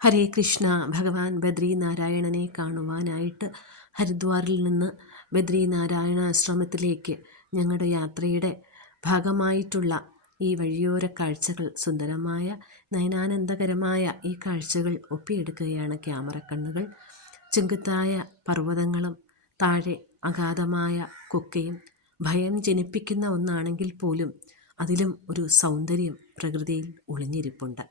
ഹരേ കൃഷ്ണ ഭഗവാൻ ബദ്രി നാരായണനെ കാണുവാനായിട്ട് ഹരിദ്വാറിൽ നിന്ന് ബദ്രി നാരായണ ആശ്രമത്തിലേക്ക് ഞങ്ങളുടെ യാത്രയുടെ ഭാഗമായിട്ടുള്ള ഈ വഴിയോര കാഴ്ചകൾ സുന്ദരമായ നയനാനന്ദകരമായ ഈ കാഴ്ചകൾ ഒപ്പിയെടുക്കുകയാണ് ക്യാമറ കണ്ണുകൾ ചെങ്കുത്തായ പർവതങ്ങളും താഴെ അഗാധമായ കൊക്കയും ഭയം ജനിപ്പിക്കുന്ന ഒന്നാണെങ്കിൽ പോലും അതിലും ഒരു സൗന്ദര്യം പ്രകൃതിയിൽ ഒളിഞ്ഞിരിപ്പുണ്ട്.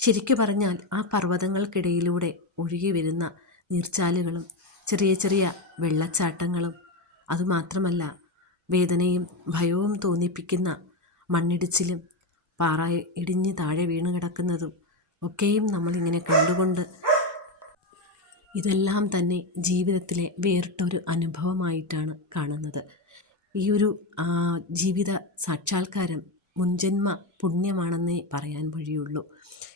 ശരിക്കു പറഞ്ഞാൽ ആ പർവതങ്ങൾക്കിടയിലൂടെ ഒഴുകി വരുന്ന നീർച്ചാലുകളും ചെറിയ ചെറിയ വെള്ളച്ചാട്ടങ്ങളും അതുമാത്രമല്ല വേദനയും ഭയവും തോന്നിപ്പിക്കുന്ന മണ്ണിടിച്ചിലും പാറ ഇടിഞ്ഞ് താഴെ വീണ് കിടക്കുന്നതും ഒക്കെയും നമ്മളിങ്ങനെ കണ്ടുകൊണ്ട് ഇതെല്ലാം തന്നെ ജീവിതത്തിലെ വേറിട്ടൊരു അനുഭവമായിട്ടാണ് കാണുന്നത്. ഈ ഒരു ജീവിത സാക്ഷാത്കാരം മുൻജന്മ പുണ്യമാണെന്നേ പറയാൻ വഴിയുള്ളൂ.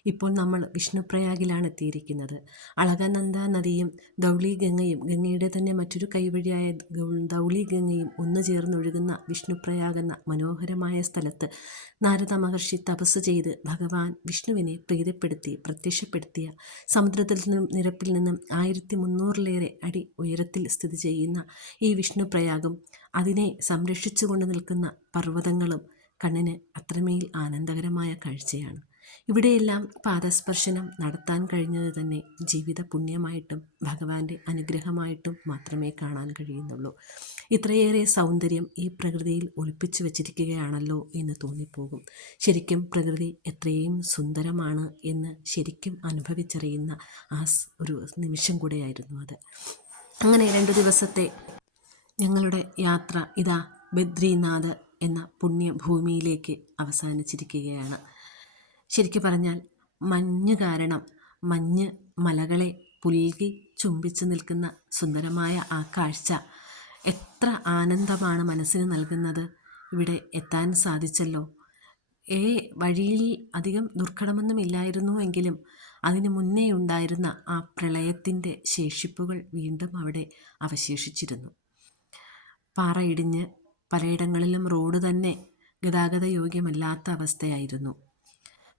ഇപ്പോൾ നമ്മൾ വിഷ്ണുപ്രയാഗിലാണ് എത്തിയിരിക്കുന്നത്. അളകനന്ദ നദിയും ധൗളി ഗംഗയും ഗംഗയുടെ തന്നെ മറ്റൊരു കൈവഴിയായ ധൗളി ഗംഗയും ഒന്നു ചേർന്നൊഴുകുന്ന വിഷ്ണുപ്രയാഗ് എന്ന മനോഹരമായ സ്ഥലത്ത് നാരദ മഹർഷി തപസ് ചെയ്ത് ഭഗവാൻ വിഷ്ണുവിനെ പ്രീതിപ്പെടുത്തി പ്രത്യക്ഷപ്പെടുത്തിയ സമുദ്രത്തിൽ നിന്നും നിരപ്പിൽ നിന്നും ആയിരത്തി മുന്നൂറിലേറെ അടി ഉയരത്തിൽ സ്ഥിതി ചെയ്യുന്ന ഈ വിഷ്ണുപ്രയാഗും അതിനെ സംരക്ഷിച്ചുകൊണ്ട് നിൽക്കുന്ന പർവതങ്ങളും കണ്ണിന് അത്രമേൽ ആനന്ദകരമായ കാഴ്ചയാണ്. ഇവിടെയെല്ലാം പാദസ്പർശനം നടത്താൻ കഴിഞ്ഞത് തന്നെ ജീവിത പുണ്യമായിട്ടും ഭഗവാന്റെ അനുഗ്രഹമായിട്ടും മാത്രമേ കാണാൻ കഴിയുന്നുള്ളൂ. ഇത്രയേറെ സൗന്ദര്യം ഈ പ്രകൃതിയിൽ ഒളിപ്പിച്ചു വച്ചിരിക്കുകയാണല്ലോ എന്ന് തോന്നിപ്പോകും. ശരിക്കും പ്രകൃതി എത്രയും സുന്ദരമാണ് എന്ന് ശരിക്കും അനുഭവിച്ചറിയുന്ന ആ ഒരു നിമിഷം കൂടെയായിരുന്നു അത്. അങ്ങനെ രണ്ട് ദിവസത്തെ ഞങ്ങളുടെ യാത്ര ഇതാ ബദ്രീനാഥ് എന്ന പുണ്യഭൂമിയിലേക്ക് അവസാനിച്ചിരിക്കുകയാണ്. ശരിക്കു പറഞ്ഞാൽ മഞ്ഞ് കാരണം മഞ്ഞ് മലകളെ പുൽകി ചുംബിച്ചു നിൽക്കുന്ന സുന്ദരമായ ആ കാഴ്ച എത്ര ആനന്ദമാണ് മനസ്സിന് നൽകുന്നത്. ഇവിടെ എത്താൻ സാധിച്ചല്ലോ. ഏ വഴിയിൽ അധികം ദുർഘടമൊന്നുമില്ലായിരുന്നു എങ്കിലും അതിന് മുന്നേ ഉണ്ടായിരുന്ന ആ പ്രളയത്തിന്റെ ശേഷിപ്പുകൾ വീണ്ടും അവിടെ അവശേഷിച്ചിരുന്നു. പാറ ഇടിഞ്ഞ് പലയിടങ്ങളിലും റോഡ് തന്നെ ഗതാഗത യോഗ്യമല്ലാത്ത അവസ്ഥയായിരുന്നു.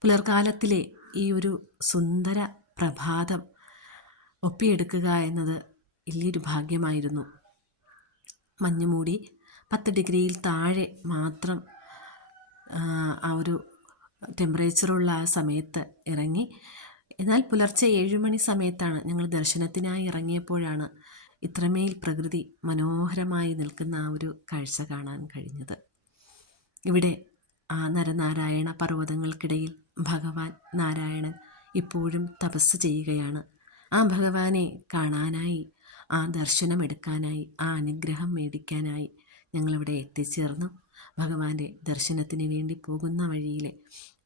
പുലർകാലത്തിലെ ഈ ഒരു സുന്ദര പ്രഭാതം ഒപ്പിയെടുക്കുക എന്നത് വലിയൊരു ഭാഗ്യമായിരുന്നു. മഞ്ഞുമൂടി പത്ത് ഡിഗ്രിയിൽ താഴെ മാത്രം ആ ഒരു ടെമ്പറേച്ചറുള്ള ആ സമയത്ത് ഇറങ്ങി. എന്നാൽ പുലർച്ചെ ഏഴുമണി സമയത്താണ് ഞങ്ങൾ ദർശനത്തിനായി ഇറങ്ങിയപ്പോഴാണ് ഇത്രമേൽ പ്രകൃതി മനോഹരമായി നിൽക്കുന്ന ആ ഒരു കാഴ്ച കാണാൻ കഴിഞ്ഞത്. ഇവിടെ ആ നരനാരായണ പർവതങ്ങൾക്കിടയിൽ ഭഗവാൻ നാരായണൻ ഇപ്പോഴും തപസ് ചെയ്യുകയാണ്. ആ ഭഗവാനെ കാണാനായി ആ ദർശനമെടുക്കാനായി ആ അനുഗ്രഹം മേടിക്കാനായി ഞങ്ങളിവിടെ എത്തിച്ചേർന്നു. ഭഗവാന്റെ ദർശനത്തിന് വേണ്ടി പോകുന്ന വഴിയിലെ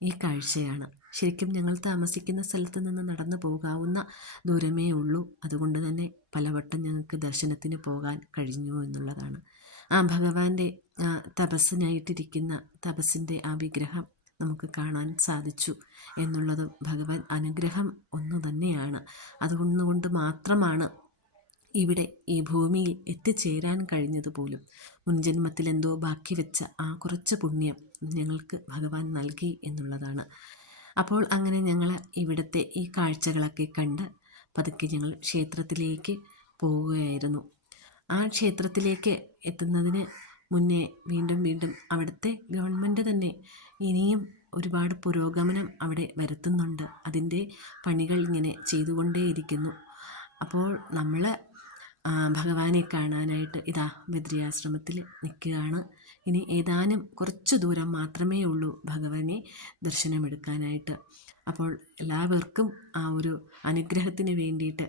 ഈ കാഴ്ചയാണ്. ശരിക്കും ഞങ്ങൾ താമസിക്കുന്ന സ്ഥലത്ത് നിന്ന് നടന്നു പോകാവുന്ന ദൂരമേ ഉള്ളൂ. അതുകൊണ്ട് തന്നെ പലവട്ടം ഞങ്ങൾക്ക് ദർശനത്തിന് പോകാൻ കഴിഞ്ഞു എന്നുള്ളതാണ്. ആ ഭഗവാന്റെ തപസ്സിനായിട്ടിരിക്കുന്ന തപസ്സിന്റെ ആ വിഗ്രഹം നമുക്ക് കാണാൻ സാധിച്ചു എന്നുള്ളത് ഭഗവാൻ അനുഗ്രഹം ഒന്നു തന്നെയാണ്. അതുകൊണ്ടുകൊണ്ട് മാത്രമാണ് ഇവിടെ ഈ ഭൂമിയിൽ എത്തിച്ചേരാൻ കഴിഞ്ഞതുപോലും പോലും. എന്തോ ബാക്കി വെച്ച ആ കുറച്ച് പുണ്യം ഞങ്ങൾക്ക് ഭഗവാൻ നൽകി എന്നുള്ളതാണ്. അപ്പോൾ അങ്ങനെ ഞങ്ങൾ ഇവിടുത്തെ ഈ കാഴ്ചകളൊക്കെ കണ്ട് പതുക്കെ ഞങ്ങൾ ക്ഷേത്രത്തിലേക്ക് പോവുകയായിരുന്നു. ആ ക്ഷേത്രത്തിലേക്ക് എത്തുന്നതിന് മുന്നേ വീണ്ടും വീണ്ടും അവിടുത്തെ ഗവൺമെന്റ് തന്നെ ഇനിയും ഒരുപാട് പുരോഗമനം അവിടെ വരുത്തുന്നുണ്ട്. അതിന്റെ പണികൾ ഇങ്ങനെ ചെയ്തുകൊണ്ടേയിരിക്കുന്നു. അപ്പോൾ നമ്മൾ ഭഗവാനെ കാണാനായിട്ട് ഇതാ ബദ്രിയാശ്രമത്തിൽ നിൽക്കുകയാണ്. ഇനി ഏതാനും കുറച്ച് ദൂരം മാത്രമേ ഉള്ളൂ ഭഗവാനെ ദർശനമെടുക്കാനായിട്ട്. അപ്പോൾ എല്ലാവർക്കും ആ ഒരു അനുഗ്രഹത്തിന് വേണ്ടിയിട്ട്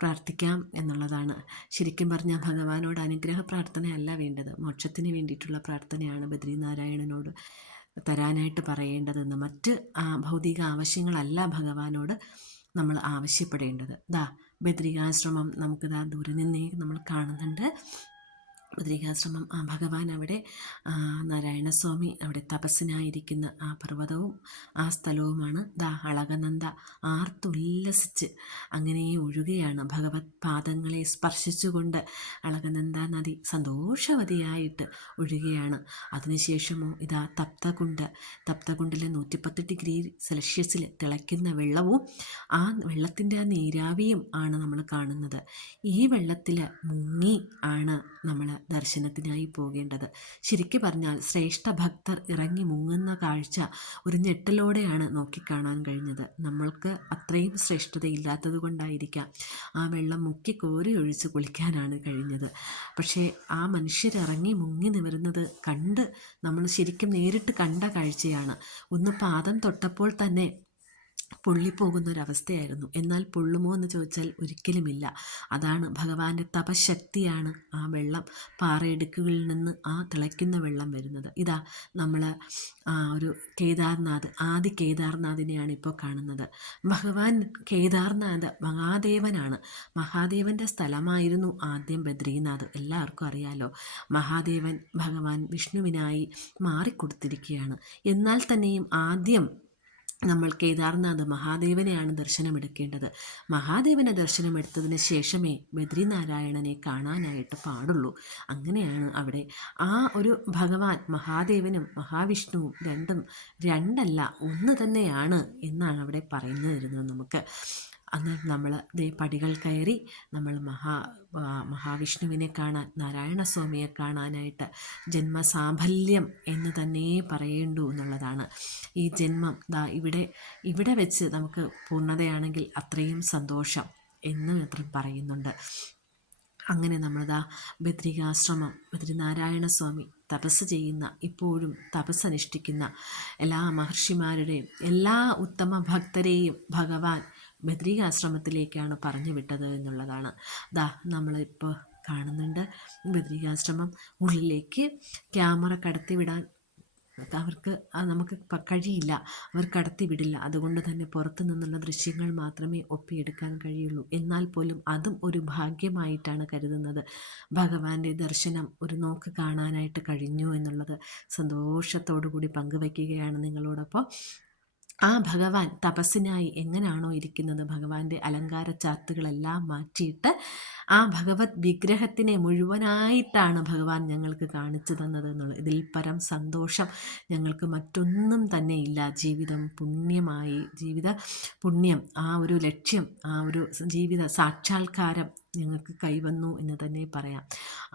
പ്രാർത്ഥിക്കാം എന്നുള്ളതാണ്. ശരിക്കും പറഞ്ഞാൽ ഭഗവാനോട് അനുഗ്രഹ പ്രാർത്ഥനയല്ല വേണ്ടത്. മോക്ഷത്തിന് വേണ്ടിയിട്ടുള്ള പ്രാർത്ഥനയാണ് ബദ്രിനാരായണനോട് തരാനായിട്ട് പറയേണ്ടതെന്ന്. മറ്റ് ഭൗതിക ആവശ്യങ്ങളല്ല ഭഗവാനോട് നമ്മൾ ആവശ്യപ്പെടേണ്ടത്. ദാ ബദ്രികാശ്രമം നമുക്കിതാ ദൂരെ നിന്നേ നമ്മൾ കാണുന്നുണ്ട്. ബദ്രികാശ്രമം ആ ഭഗവാൻ അവിടെ നാരായണസ്വാമി അവിടെ തപസ്സിനായിരിക്കുന്ന ആ പർവതവും ആ സ്ഥലവുമാണ് ദാ അളകനന്ദ. ആർത്തുല്ലസിച്ച് അങ്ങനെ ഒഴുകുകയാണ് ഭഗവത് പാദങ്ങളെ സ്പർശിച്ചുകൊണ്ട് അളകനന്ദ നദി സന്തോഷവതിയായിട്ട് ഒഴുകുകയാണ് അതിനുശേഷമോ ഇതാ തപ്തകുണ്ട്. തപ്തകുണ്ടിലെ നൂറ്റിപ്പത്ത് ഡിഗ്രി സെൽഷ്യസിൽ തിളയ്ക്കുന്ന വെള്ളവും ആ വെള്ളത്തിന്റെ ആ നീരാവിയും ആണ് നമ്മൾ കാണുന്നത്. ഈ വെള്ളത്തിൽ മുങ്ങി ആണ് നമ്മൾ ദർശനത്തിനായി പോകേണ്ടത്. ശരിക്കു പറഞ്ഞാൽ ശ്രേഷ്ഠ ഭക്തർ ഇറങ്ങി മുങ്ങുന്ന കാഴ്ച ഒരു ഞെട്ടലോടെയാണ് നോക്കിക്കാണാൻ കഴിഞ്ഞത്. നമ്മൾക്ക് അത്രയും ശ്രേഷ്ഠതയില്ലാത്തത് കൊണ്ടായിരിക്കാം ആ വെള്ളം മുക്കി കോരി ഒഴിച്ച് കുളിക്കാനാണ് കഴിഞ്ഞത്. പക്ഷേ ആ മനുഷ്യരിറങ്ങി മുങ്ങി നിവരുന്നത് കണ്ട് നമ്മൾ ശരിക്കും നേരിട്ട് കണ്ട കാഴ്ചയാണ്. ഒന്ന് പാദം തൊട്ടപ്പോൾ തന്നെ പൊള്ളിപ്പോകുന്ന ഒരവസ്ഥയായിരുന്നു എന്നാൽ പൊള്ളുമോ എന്ന് ചോദിച്ചാൽ ഒരിക്കലുമില്ല. അതാണ് ഭഗവാന്റെ തപശക്തിയാണ് ആ വെള്ളം പാറയിടുക്കുകളിൽ നിന്ന് ആ തിളയ്ക്കുന്ന വെള്ളം വരുന്നത്. ഇതാ നമ്മൾ ആ ഒരു കേദാർനാഥ് ആദി കേദാർനാഥിനെയാണ് ഇപ്പോൾ കാണുന്നത്. ഭഗവാൻ കേദാർനാഥ് മഹാദേവനാണ്. മഹാദേവന്റെ സ്ഥലമായിരുന്നു ആദ്യം ബദ്രീനാഥ്. എല്ലാവർക്കും അറിയാലോ മഹാദേവൻ ഭഗവാൻ വിഷ്ണുവിനായി മാറിക്കൊടുത്തിരിക്കുകയാണ്. എന്നാൽ തന്നെയും ആദ്യം നമ്മൾ കേദാർനാഥ് മഹാദേവനെയാണ് ദർശനമെടുക്കേണ്ടത്. മഹാദേവനെ ദർശനമെടുത്തതിന് ശേഷമേ ബദ്രിനാരായണനെ കാണാനായിട്ട് പാടുള്ളൂ. അങ്ങനെയാണ് അവിടെ ആ ഒരു ഭഗവാൻ മഹാദേവനും മഹാവിഷ്ണുവും രണ്ടും രണ്ടല്ല ഒന്ന് തന്നെയാണ് എന്നാണ് അവിടെ പറയുന്നത് നമുക്ക്. അന്ന് നമ്മൾ ദേ പടികൾ കയറി നമ്മൾ മഹാ മഹാവിഷ്ണുവിനെ കാണാൻ നാരായണസ്വാമിയെ കാണാനായിട്ട് ജന്മസാഫല്യം എന്ന് തന്നെ പറയേണ്ടു എന്നുള്ളതാണ്. ഈ ജന്മം ദാ ഇവിടെ ഇവിടെ വെച്ച് നമുക്ക് പൂർണതയാണെങ്കിൽ അത്രയും സന്തോഷം എന്ന് മാത്രം പറയുന്നുണ്ട്. അങ്ങനെ നമ്മളിതാ ബദ്രികാശ്രമം ബദ്രിനാരായണ സ്വാമി തപസ് ചെയ്യുന്ന ഇപ്പോഴും തപസ് അനുഷ്ഠിക്കുന്ന എല്ലാ മഹർഷിമാരുടെയും എല്ലാ ഉത്തമ ഭക്തരെയും ഭഗവാൻ ബദ്രികാശ്രമത്തിലേക്കാണ് പറഞ്ഞു വിട്ടത് എന്നുള്ളതാണ്. ദാ നമ്മളിപ്പോൾ കാണുന്നുണ്ട് ബദ്രികാശ്രമം. ഉള്ളിലേക്ക് ക്യാമറ കടത്തിവിടാൻ അവർക്ക് നമുക്ക് കഴിയില്ല. അവർ കടത്തി വിടില്ല. അതുകൊണ്ട് തന്നെ പുറത്തു നിന്നുള്ള ദൃശ്യങ്ങൾ മാത്രമേ ഒപ്പിയെടുക്കാൻ കഴിയുള്ളൂ. എന്നാൽ പോലും അതും ഒരു ഭാഗ്യമായിട്ടാണ് കരുതുന്നത്. ഭഗവാന്റെ ദർശനം ഒരു നോക്ക് കാണാനായിട്ട് കഴിഞ്ഞു എന്നുള്ളത് സന്തോഷത്തോടു കൂടി പങ്കുവയ്ക്കുകയാണ് നിങ്ങളോടൊപ്പം. ആ ഭഗവാൻ തപസ്സിനായി എങ്ങനെയാണോ ഇരിക്കുന്നത് ഭഗവാന്റെ അലങ്കാര ചാർത്തുകളെല്ലാം മാറ്റിയിട്ട് ആ ഭഗവത് വിഗ്രഹത്തിനെ മുഴുവനായിട്ടാണ് ഭഗവാൻ ഞങ്ങൾക്ക് കാണിച്ചു തന്നത് എന്നുള്ളത് ഇതിൽ പരം സന്തോഷം ഞങ്ങൾക്ക് മറ്റൊന്നും തന്നെ ഇല്ല. ജീവിതം പുണ്യമായി ജീവിത പുണ്യം ആ ഒരു ലക്ഷ്യം ആ ഒരു ജീവിത സാക്ഷാത്കാരം ഞങ്ങൾക്ക് കൈവന്നു എന്ന് തന്നെ പറയാം.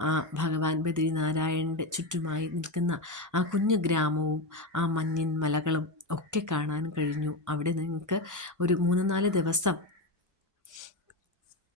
ആ ഭഗവാൻ ബദ്രിനാരായണന്റെ ചുറ്റുമായി നിൽക്കുന്ന ആ കുഞ്ഞു ഗ്രാമവും ആ മഞ്ഞിൻ മലകളും ഒക്കെ കാണാൻ കഴിഞ്ഞു. അവിടെ നിങ്ങൾക്ക് ഒരു മൂന്ന് നാല് ദിവസം